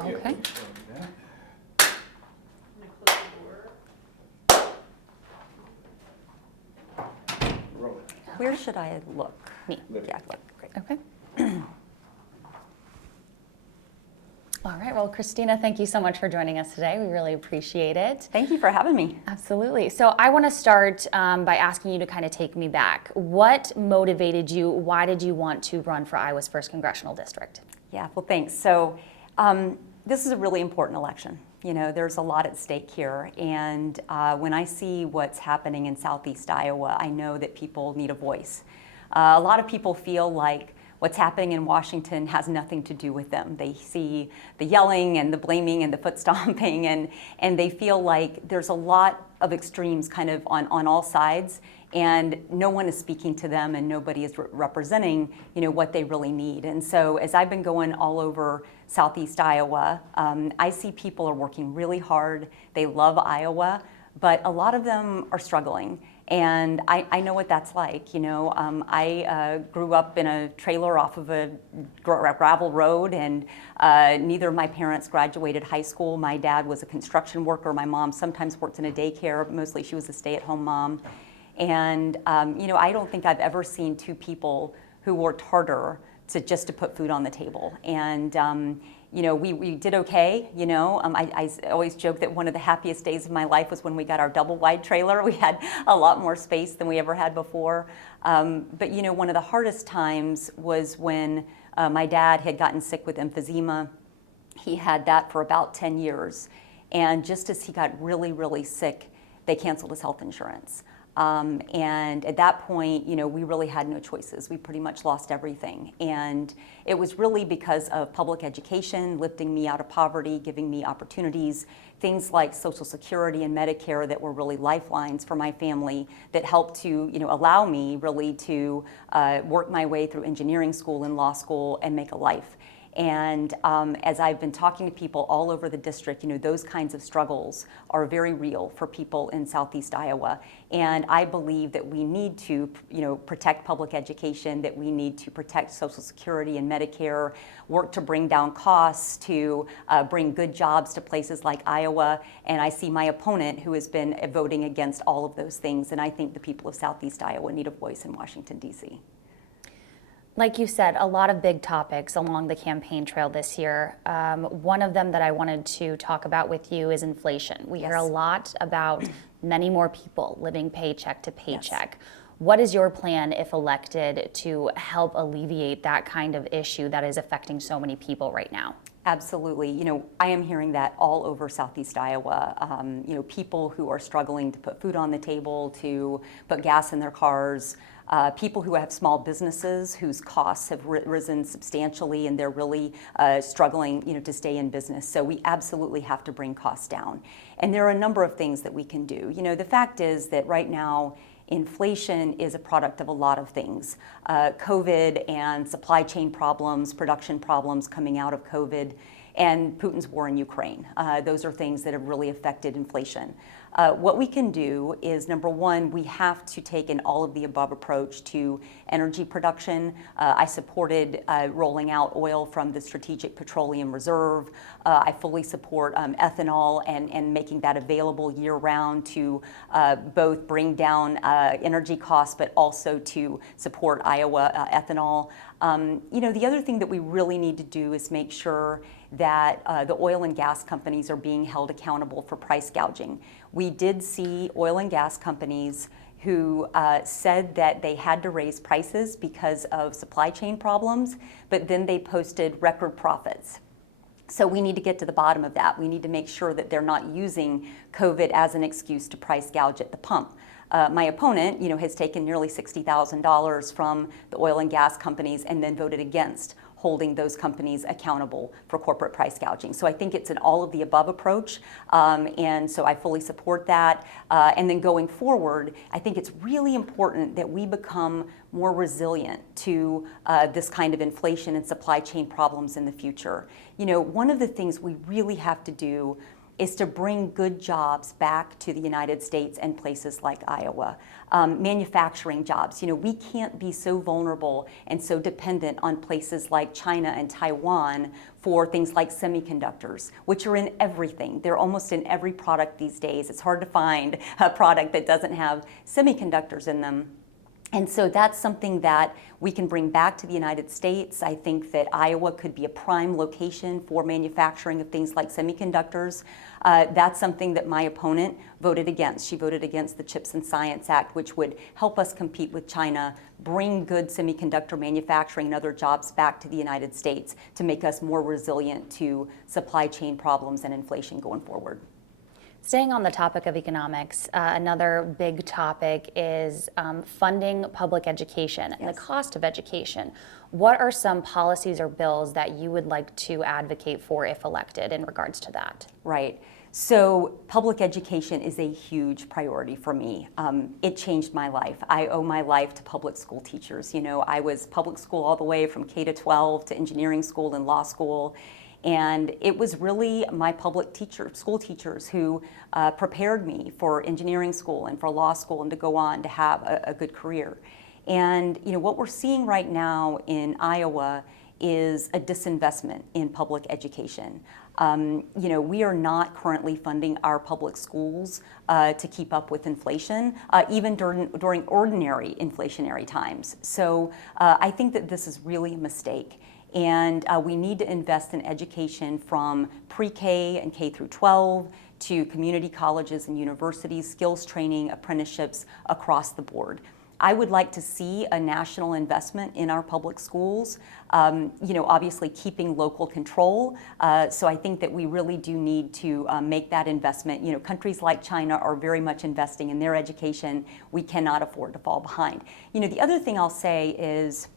Okay. Where should I look? Me. Yeah, look. Great. Okay. All right, well, Christina, thank you so much for joining us today. We really appreciate it. Thank you for having me. Absolutely. So I want to start by asking you to kind of take me back. What motivated you? Why did you want to run for Iowa's 1st Congressional District? Yeah, well, thanks. So this is a really important election. You know, there's a lot at stake here. And when I see what's happening in Southeast Iowa, I know that people need a voice. A lot of people feel like what's happening in Washington has nothing to do with them. They see the yelling and the blaming and the foot stomping, and they feel like there's a lot of extremes kind of on all sides, and no one is speaking to them, and nobody is representing, you know, what they really need. And so as I've been going all over Southeast Iowa, I see people are working really hard. They love Iowa, but a lot of them are struggling. And I know what that's like. You know, I grew up in a trailer off of a gravel road, and neither of my parents graduated high school. My dad was a construction worker. My mom sometimes worked in a daycare. Mostly she was a stay-at-home mom. And, you know, I don't think I've ever seen two people who worked harder just to put food on the table. And, you know, we did okay, you know. I always joke that one of the happiest days of my life was when we got our double wide trailer. We had a lot more space than we ever had before. But, you know, one of the hardest times was when my dad had gotten sick with emphysema. He had that for about 10 years. And just as he got really, really sick, they canceled his health insurance. And at that point, you know, we really had no choices. We pretty much lost everything. And it was really because of public education, lifting me out of poverty, giving me opportunities, things like Social Security and Medicare that were really lifelines for my family that helped to, you know, allow me really to work my way through engineering school and law school and make a life. And as I've been talking to people all over the district, you know, those kinds of struggles are very real for people in Southeast Iowa. And I believe that we need to, you know, protect public education, that we need to protect Social Security and Medicare, work to bring down costs, to bring good jobs to places like Iowa. And I see my opponent who has been voting against all of those things. And I think the people of Southeast Iowa need a voice in Washington, D.C. Like you said, a lot of big topics along the campaign trail this year. One of them that I wanted to talk about with you is inflation. We hear a lot about many more people living paycheck to paycheck. Yes. What is your plan, if elected, to help alleviate that kind of issue that is affecting so many people right now? Absolutely. You know, I am hearing that all over Southeast Iowa. You know, people who are struggling to put food on the table, to put gas in their cars, people who have small businesses whose costs have risen substantially, and they're really struggling, you know, to stay in business. So we absolutely have to bring costs down. And there are a number of things that we can do. You know, the fact is that right now, inflation is a product of a lot of things. COVID and supply chain problems, production problems coming out of COVID, and Putin's war in Ukraine. Those are things that have really affected inflation. What we can do is, number one, we have to take an all-of-the-above approach to energy production. I supported rolling out oil from the Strategic Petroleum Reserve. I fully support ethanol and making that available year-round to both bring down energy costs, but also to support Iowa ethanol. You know, the other thing that we really need to do is make sure that the oil and gas companies are being held accountable for price gouging. We did see oil and gas companies who said that they had to raise prices because of supply chain problems, but then they posted record profits. So we need to get to the bottom of that. We need to make sure that they're not using COVID as an excuse to price gouge at the pump. My opponent, you know, has taken nearly $60,000 from the oil and gas companies and then voted against holding those companies accountable for corporate price gouging. So I think it's an all-of-the-above approach, and so I fully support that. And then going forward, I think it's really important that we become more resilient to this kind of inflation and supply chain problems in the future. You know, one of the things we really have to do is to bring good jobs back to the United States and places like Iowa. Manufacturing jobs. You know, we can't be so vulnerable and so dependent on places like China and Taiwan for things like semiconductors, which are in everything. They're almost in every product these days. It's hard to find a product that doesn't have semiconductors in them. And so that's something that we can bring back to the United States. I think that Iowa could be a prime location for manufacturing of things like semiconductors. That's something that my opponent voted against. She voted against the CHIPS and Science Act, which would help us compete with China, bring good semiconductor manufacturing and other jobs back to the United States to make us more resilient to supply chain problems and inflation going forward. Staying on the topic of economics, another big topic is funding public education and the cost of education. What are some policies or bills that you would like to advocate for if elected in regards to that? Right. So public education is a huge priority for me. It changed my life. I owe my life to public school teachers. You know, I was public school all the way from K to 12 to engineering school and law school. And it was really my school teachers who prepared me for engineering school and for law school and to go on to have a good career. And you know what we're seeing right now in Iowa is a disinvestment in public education. You know, we are not currently funding our public schools to keep up with inflation, even during ordinary inflationary times. So I think that this is really a mistake. And we need to invest in education from pre-K and K through 12 to community colleges and universities, skills training, apprenticeships across the board. I would like to see a national investment in our public schools, you know, obviously keeping local control. So I think that we really do need to make that investment. You know, countries like China are very much investing in their education. We cannot afford to fall behind. You know, the other thing I'll say is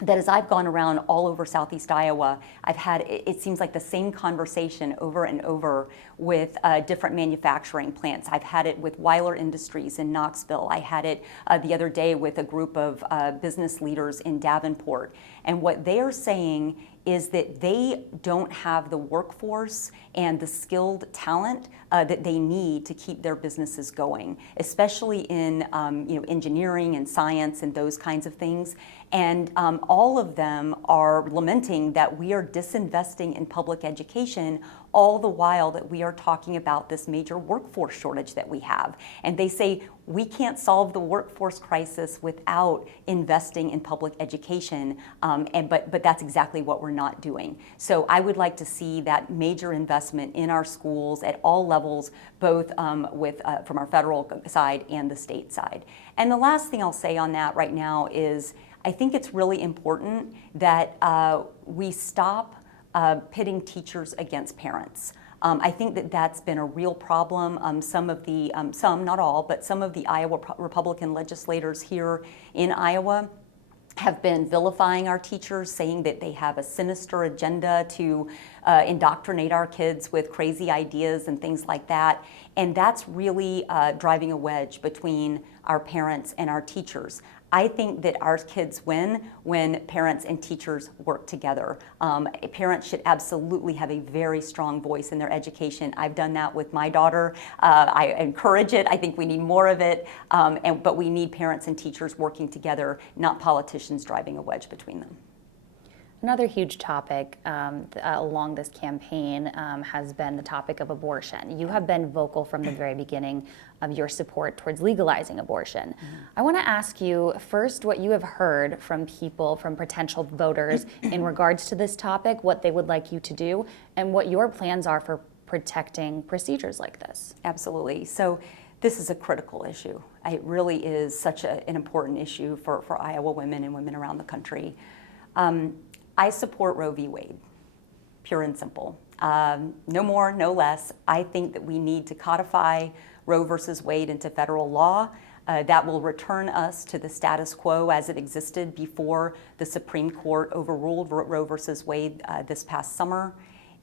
that as I've gone around all over Southeast Iowa, I've had, it seems like the same conversation over and over with different manufacturing plants. I've had it with Weiler Industries in Knoxville. I had it the other day with a group of business leaders in Davenport. And what they are saying is that they don't have the workforce and the skilled talent that they need to keep their businesses going, especially in you know, engineering and science and those kinds of things. And all of them are lamenting that we are disinvesting in public education, all the while that we are talking about this major workforce shortage that we have. And they say we can't solve the workforce crisis without investing in public education, but that's exactly what we're not doing. So I would like to see that major investment in our schools at all levels, both from our federal side and the state side. And the last thing I'll say on that right now is I think it's really important that we stop pitting teachers against parents. I think that that's been a real problem. Some, not all, but some of the Iowa Republican legislators here in Iowa have been vilifying our teachers, saying that they have a sinister agenda to indoctrinate our kids with crazy ideas and things like that. And that's really driving a wedge between our parents and our teachers. I think that our kids win when parents and teachers work together. Parents should absolutely have a very strong voice in their education. I've done that with my daughter. I encourage it. I think we need more of it. But we need parents and teachers working together, not politicians driving a wedge between them. Another huge topic along this campaign has been the topic of abortion. You have been vocal from the very beginning of your support towards legalizing abortion. Mm-hmm. I want to ask you first what you have heard from people, from potential voters in regards to this topic, what they would like you to do, and what your plans are for protecting procedures like this. Absolutely. So this is a critical issue. It really is such an important issue for Iowa women and women around the country. I support Roe v. Wade, pure and simple. No more, no less. I think that we need to codify Roe versus Wade into federal law. That will return us to the status quo as it existed before the Supreme Court overruled Roe versus Wade this past summer.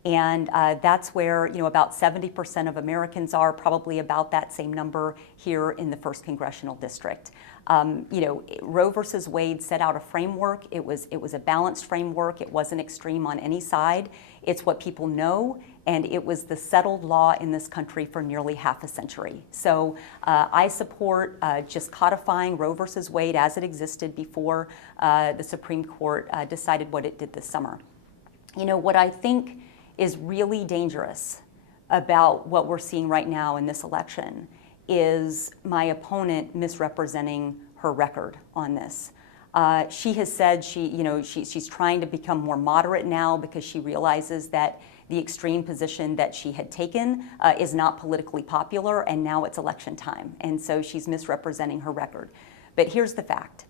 And that's where, you know, about 70% of Americans are, probably about that same number here in the 1st Congressional District. You know, Roe versus Wade set out a framework. It was a balanced framework. It wasn't extreme on any side. It's what people know, and it was the settled law in this country for nearly half a century. So I support just codifying Roe versus Wade as it existed before the Supreme Court decided what it did this summer. What I think is really dangerous about what we're seeing right now in this election is my opponent misrepresenting her record on this. She has said she's trying to become more moderate now because she realizes that the extreme position that she had taken is not politically popular, and now it's election time. And so she's misrepresenting her record. But here's the fact.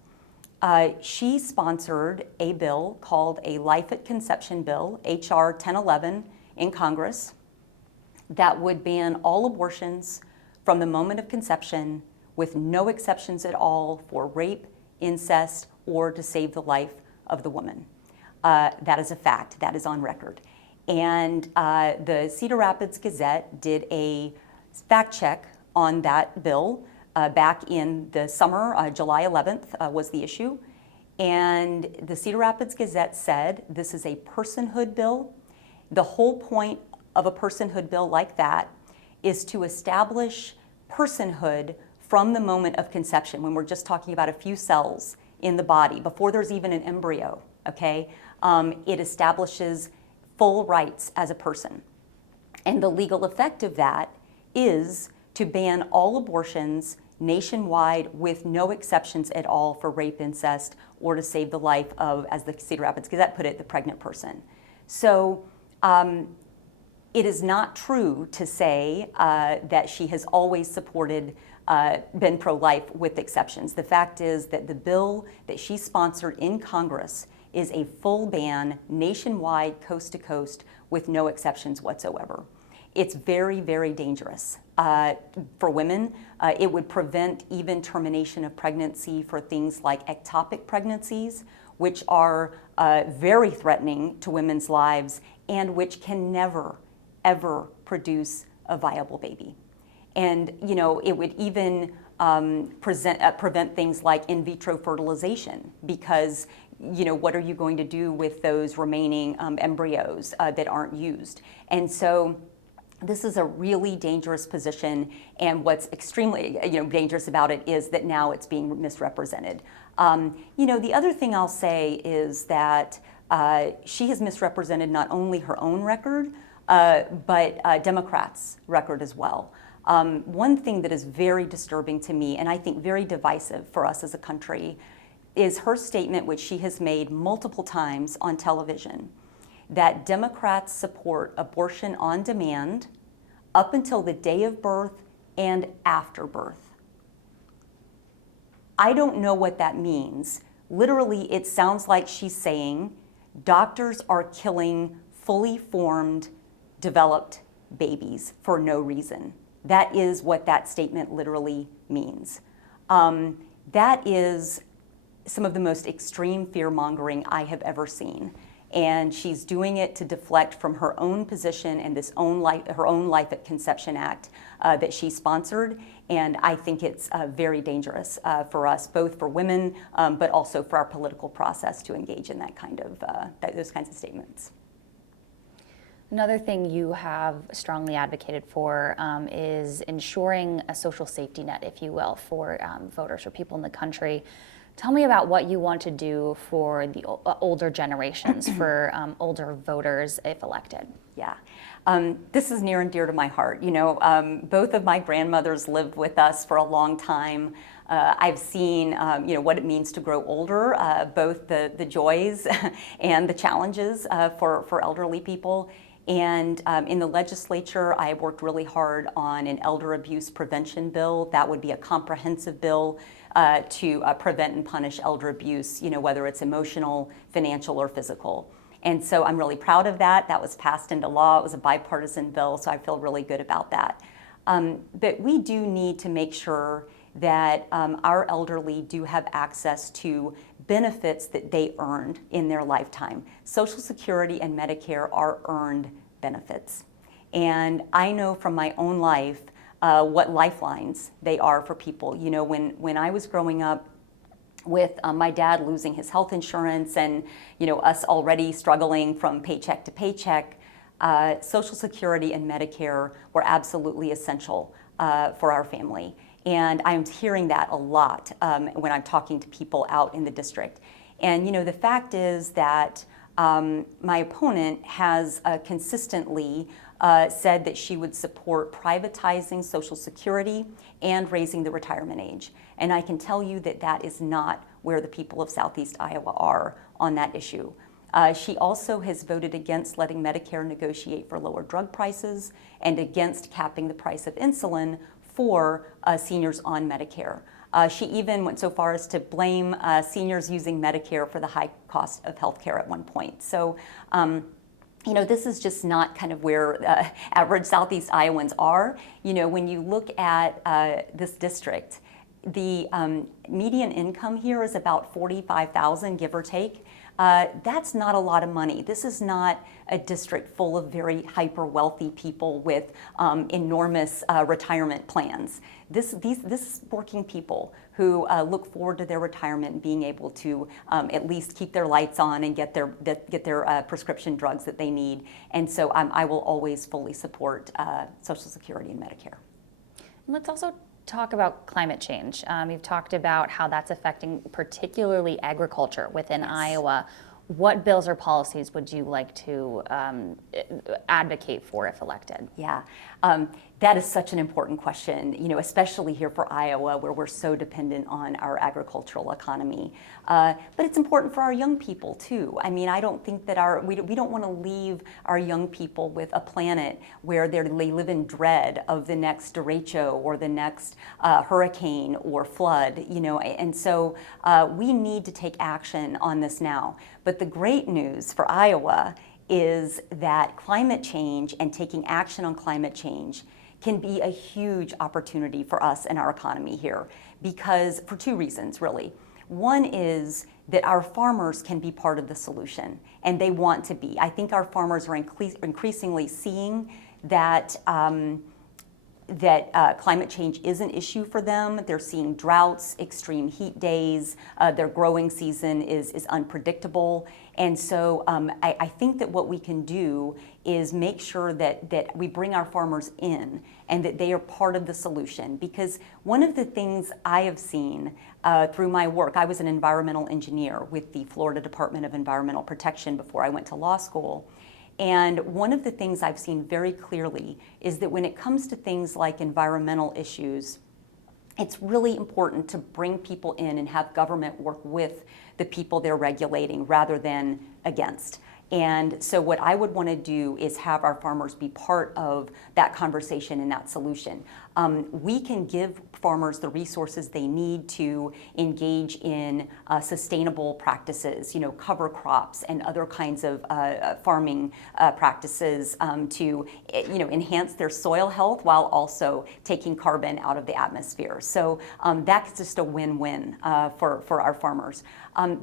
She sponsored a bill called a Life at Conception Bill, H.R. 1011, in Congress, that would ban all abortions from the moment of conception with no exceptions at all for rape, incest, or to save the life of the woman. That is a fact. That is on record. And the Cedar Rapids Gazette did a fact check on that bill back in the summer. July 11th was the issue. And the Cedar Rapids Gazette said this is a personhood bill. The whole point of a personhood bill like that is to establish personhood from the moment of conception, when we're just talking about a few cells in the body, before there's even an embryo, okay? It establishes full rights as a person. And the legal effect of that is to ban all abortions nationwide with no exceptions at all for rape, incest, or to save the life of, as the Cedar Rapids Gazette put it, the pregnant person. So it is not true to say that she has always supported, been pro-life with exceptions. The fact is that the bill that she sponsored in Congress is a full ban, nationwide, coast to coast, with no exceptions whatsoever. It's very, very dangerous for women. It would prevent even termination of pregnancy for things like ectopic pregnancies, which are very threatening to women's lives and which can never, ever produce a viable baby. And it would even prevent things like in vitro fertilization, because what are you going to do with those remaining embryos that aren't used? And so this is a really dangerous position, and what's extremely dangerous about it is that now it's being misrepresented. The other thing I'll say is that she has misrepresented not only her own record, but Democrats' record as well. One thing that is very disturbing to me, and I think very divisive for us as a country, is her statement, which she has made multiple times on television, that Democrats support abortion on demand up until the day of birth and after birth. I don't know what that means. Literally, it sounds like she's saying doctors are killing fully formed, developed babies for no reason. That is what that statement literally means. That is some of the most extreme fear-mongering I have ever seen. And she's doing it to deflect from her own position and her own Life at Conception Act that she sponsored. And I think it's very dangerous for us, both for women, but also for our political process to engage in that kind of those kinds of statements. Another thing you have strongly advocated for is ensuring a social safety net, if you will, for voters or people in the country. Tell me about what you want to do for the older generations, for older voters if elected. Yeah, this is near and dear to my heart. Both of my grandmothers lived with us for a long time. I've seen, what it means to grow older, both the joys and the challenges for elderly people. And in the legislature, I worked really hard on an elder abuse prevention bill. That would be a comprehensive bill to prevent and punish elder abuse, whether it's emotional, financial, or physical. And so I'm really proud of that. That was passed into law. It was a bipartisan bill, so I feel really good about that. But we do need to make sure that our elderly do have access to benefits that they earned in their lifetime. Social Security and Medicare are earned benefits. And I know from my own life what lifelines they are for people. When I was growing up with my dad losing his health insurance and us already struggling from paycheck to paycheck, Social Security and Medicare were absolutely essential for our family. And I'm hearing that a lot when I'm talking to people out in the district. And the fact is that my opponent has consistently said that she would support privatizing Social Security and raising the retirement age. And I can tell you that that is not where the people of Southeast Iowa are on that issue. She also has voted against letting Medicare negotiate for lower drug prices and against capping the price of insulin for seniors on Medicare. She even went so far as to blame seniors using Medicare for the high cost of health care at one point. So, you know, this is just not kind of where average Southeast Iowans are. You know, when you look at this district, the median income here is about $45,000, give or take. That's not a lot of money. This is not a district full of very hyper wealthy people with enormous retirement plans. This is working people who look forward to their retirement and being able to at least keep their lights on and get their prescription drugs that they need. And so I will always fully support Social Security and Medicare. Let's also talk about climate change. You've talked about how that's affecting particularly agriculture within Iowa. What bills or policies would you like to advocate for if elected? Yeah, that is such an important question, you know, especially here for Iowa where we're so dependent on our agricultural economy. But it's important for our young people too. I mean, I don't think that we don't want to leave our young people with a planet where they live in dread of the next derecho or the next hurricane or flood, you know, and so we need to take action on this now. But the great news for Iowa is that climate change and taking action on climate change can be a huge opportunity for us and our economy here, because for two reasons, really. One is that our farmers can be part of the solution, and they want to be. I think our farmers are increasingly seeing that climate change is an issue for them. They're seeing droughts, extreme heat days, their growing season is unpredictable. And so I think that what we can do is make sure that we bring our farmers in and that they are part of the solution. Because one of the things I have seen through my work, I was an environmental engineer with the Florida Department of Environmental Protection before I went to law school. And one of the things I've seen very clearly is that when it comes to things like environmental issues, it's really important to bring people in and have government work with the people they're regulating rather than against. And so what I would want to do is have our farmers be part of that conversation and that solution. We can give farmers the resources they need to engage in sustainable practices, you know, cover crops and other kinds of farming practices to, you know, enhance their soil health while also taking carbon out of the atmosphere. So that's just a win-win for our farmers.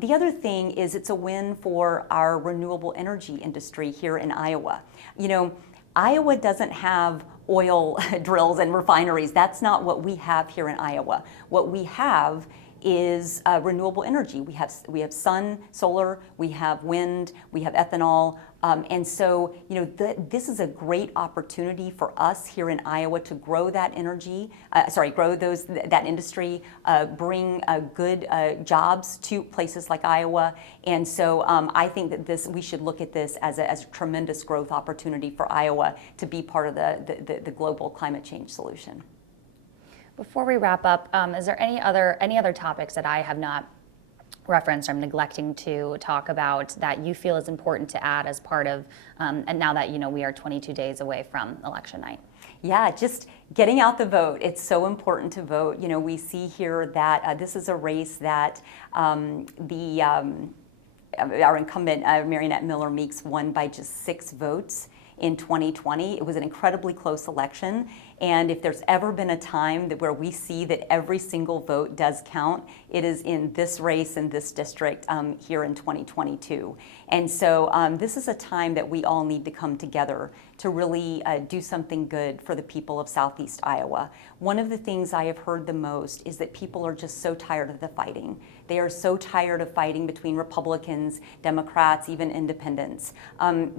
The other thing is it's a win for our renewable energy industry here in Iowa. You know, Iowa doesn't have oil drills and refineries. That's not what we have here in Iowa. What we have is renewable energy. We have sun, solar, we have wind, we have ethanol, and so you know this is a great opportunity for us here in Iowa to grow that energy. Grow that industry, bring good jobs to places like Iowa, and so I think that we should look at this as a tremendous growth opportunity for Iowa to be part of the global climate change solution. Before we wrap up, is there any other topics that I have not referenced or I'm neglecting to talk about that you feel is important to add as part of, and now that you know we are 22 days away from election night? Yeah, just getting out the vote. It's so important to vote. You know, we see here that this is a race that our incumbent, Marionette Miller Meeks, won by just 6 votes in 2020. It was an incredibly close election. And if there's ever been a time where we see that every single vote does count, it is in this race in this district here in 2022. And so this is a time that we all need to come together to really do something good for the people of Southeast Iowa. One of the things I have heard the most is that people are just so tired of the fighting. They are so tired of fighting between Republicans, Democrats, even independents.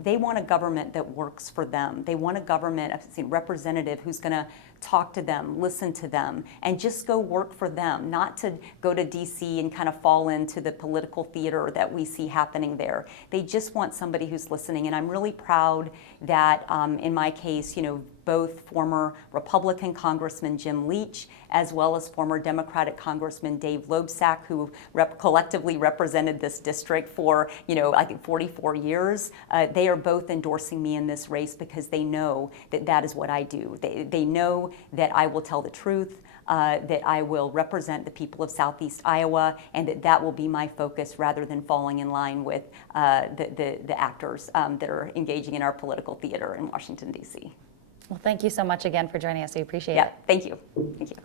They want a government that works for them. They want a government, a representative who's going going to talk to them, listen to them, and just go work for them, not to go to DC and kind of fall into the political theater that we see happening there. They just want somebody who's listening, and I'm really proud that in my case, both former Republican Congressman Jim Leach as well as former Democratic Congressman Dave Loebsack, who collectively represented this district for, I think 44 years, they are both endorsing me in this race because they know that that is what I do. They know that I will tell the truth, that I will represent the people of Southeast Iowa, and that will be my focus rather than falling in line with the actors that are engaging in our political theater in Washington, D.C. Well, thank you so much again for joining us. We appreciate it. Yeah, thank you. Thank you.